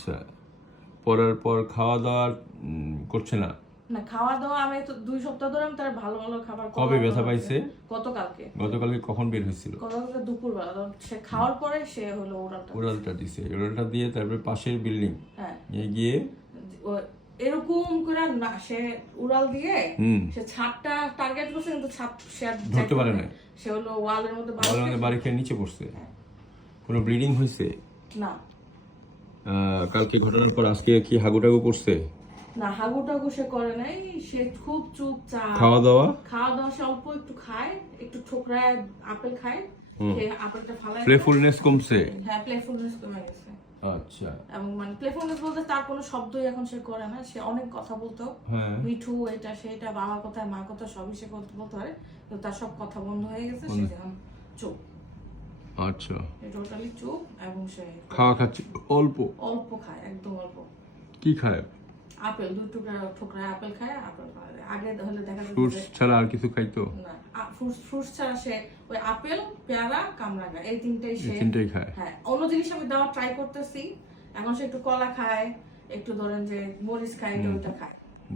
আচ্ছা, পড়ার পর খাওয়া দাওয়া করছে না? না, খাওয়া দাওয়া আমি তো 2 সপ্তাহ ধরে আমি তার ভালো ভালো খাবার কবে ব্যথা পাইছে? গতকালকে কখন বের হয়েছিল? গতকালকে দুপুরবেলা সে খাওয়ার পরে সে হলো ওরালটা দিছে, ওরালটা দিয়ে তারপরে পাশের বিল্ডিং গিয়ে এরকম করে না, সে উড়াল দিয়ে সে ছাদটা টার্গেট করছে, কিন্তু ছাদ সে ধরতে পারে না, সে হলো ওয়ালের মধ্যে বাড়ি খেয়ে নিচে পড়ছে। কোনো ব্লিডিং হয়েছে না? কালকে ঘটনার পর আজকে কি হাগুটাগু করছে? না, হাগুটাগু সে করে নাই, সে খুব চুপচাপ। খাওয়া দাওয়া সে অল্প একটু খায়, একটু ঠোকরায় আপেল খায়, আপেলটা ফালায়। প্লেফুলনেস কমছে? হ্যাঁ, প্লেফুলনেস কমে গেছে। আচ্ছা, এবং মানে প্লেফুলনেস বলতে তার কোনো শব্দই এখন সে করে না, সে অনেক কথা বলতো, মিঠু এটা সেটা, বাবার কথা মার কথা সবই সে বলতে পারে, তো তার সব কথা বন্ধ হয়ে গেছে, সে এখন চুপ। আচ্ছা, টোটালি চুপ। এবং সে খাওয়া খাচ্ছে অল্প অল্প খায়, একদম অল্প। কি খায়? আপেল 2 টুকরা আপেল খায়। আপেল আগে হলে দেখা যেত ফ্রুটস ছাড়া আর কিছু খাইতো না, ফ্রুটস ছাড়া সে ওই আপেল, পেয়ারা, কামরাঙা এই তিনটাই খায়। হ্যাঁ, অন্য জিনিস আমি দেওয়ার ট্রাই করতেছি, এখন সে একটু কলা খায়, একটু ধরেন যে মরিচ খায়, ওইটা খায়।